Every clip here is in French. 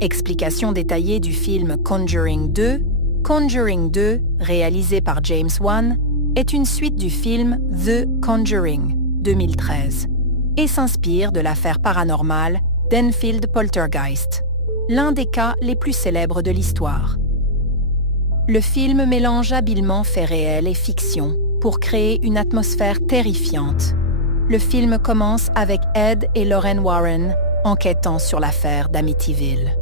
Explication détaillée du film Conjuring 2. Conjuring 2, réalisé par James Wan, est une suite du film The Conjuring, 2013, et s'inspire de l'affaire paranormale d'Enfield Poltergeist, l'un des cas les plus célèbres de l'histoire. Le film mélange habilement faits réels et fiction pour créer une atmosphère terrifiante. Le film commence avec Ed et Lorraine Warren enquêtant sur l'affaire d'Amityville.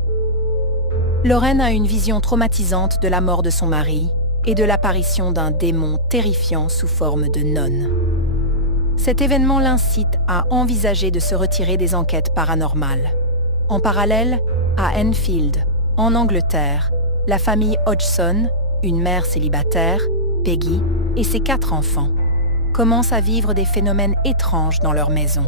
Lorraine a une vision traumatisante de la mort de son mari et de l'apparition d'un démon terrifiant sous forme de nonne. Cet événement l'incite à envisager de se retirer des enquêtes paranormales. En parallèle, à Enfield, en Angleterre, la famille Hodgson, une mère célibataire, Peggy, et ses 4 enfants, commencent à vivre des phénomènes étranges dans leur maison.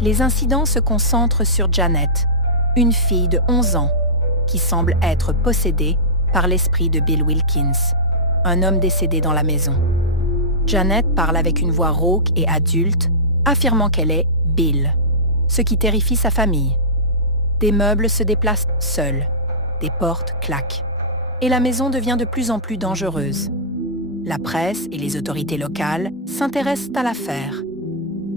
Les incidents se concentrent sur Janet, une fille de 11 ans, qui semble être possédée par l'esprit de Bill Wilkins, un homme décédé dans la maison. Janet parle avec une voix rauque et adulte, affirmant qu'elle est Bill, ce qui terrifie sa famille. Des meubles se déplacent seuls, des portes claquent, et la maison devient de plus en plus dangereuse. La presse et les autorités locales s'intéressent à l'affaire.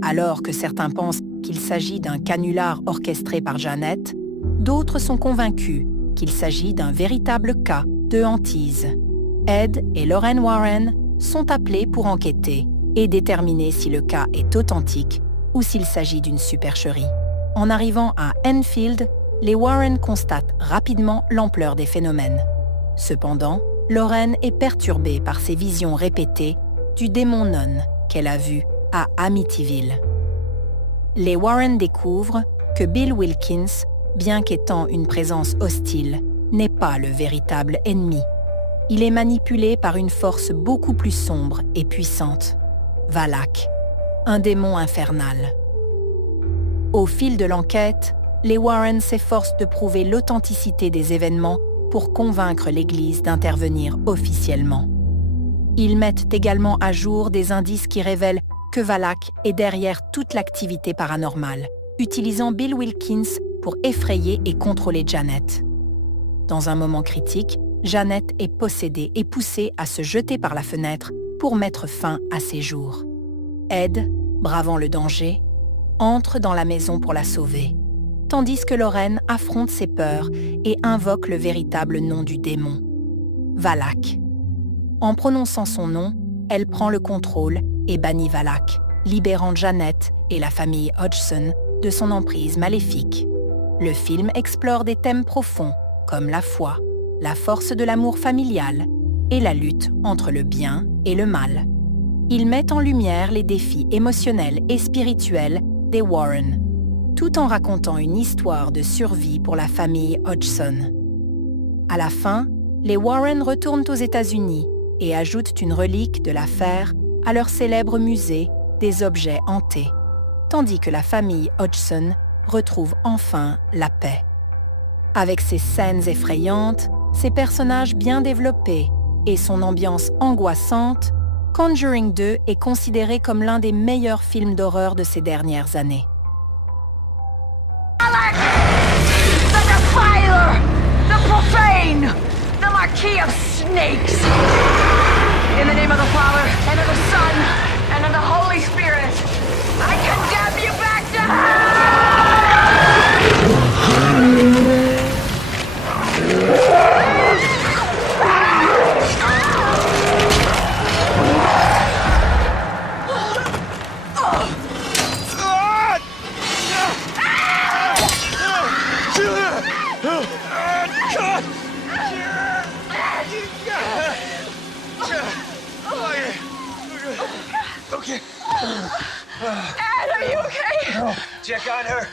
Alors que certains pensent qu'il s'agit d'un canular orchestré par Janet, d'autres sont convaincus qu'il s'agit d'un véritable cas de hantise. Ed et Lorraine Warren sont appelés pour enquêter et déterminer si le cas est authentique ou s'il s'agit d'une supercherie. En arrivant à Enfield, les Warren constatent rapidement l'ampleur des phénomènes. Cependant, Lorraine est perturbée par ses visions répétées du démon nonne qu'elle a vu à Amityville. Les Warren découvrent que Bill Wilkins, bien qu'étant une présence hostile, n'est pas le véritable ennemi. Il est manipulé par une force beaucoup plus sombre et puissante, Valak, un démon infernal. Au fil de l'enquête, les Warren s'efforcent de prouver l'authenticité des événements pour convaincre l'Église d'intervenir officiellement. Ils mettent également à jour des indices qui révèlent que Valak est derrière toute l'activité paranormale, utilisant Bill Wilkins pour effrayer et contrôler Janet. Dans un moment critique, Janet est possédée et poussée à se jeter par la fenêtre pour mettre fin à ses jours. Ed, bravant le danger, entre dans la maison pour la sauver, tandis que Lorraine affronte ses peurs et invoque le véritable nom du démon, Valak. En prononçant son nom, elle prend le contrôle et bannit Valak, libérant Janet et la famille Hodgson de son emprise maléfique. Le film explore des thèmes profonds comme la foi, la force de l'amour familial et la lutte entre le bien et le mal. Il met en lumière les défis émotionnels et spirituels des Warren, tout en racontant une histoire de survie pour la famille Hodgson. À la fin, les Warren retournent aux États-Unis et ajoutent une relique de l'affaire à leur célèbre musée des objets hantés, tandis que la famille Hodgson retrouve enfin la paix. Avec ses scènes effrayantes, ses personnages bien développés et son ambiance angoissante, Conjuring 2 est considéré comme l'un des meilleurs films d'horreur de ces dernières années. The defiler, the profane, the marquis of snakes. In the name of the Father, and of the Son, and of the Holy Spirit, I condemn you back to hell! Okay. Dad, are you okay? Check on her.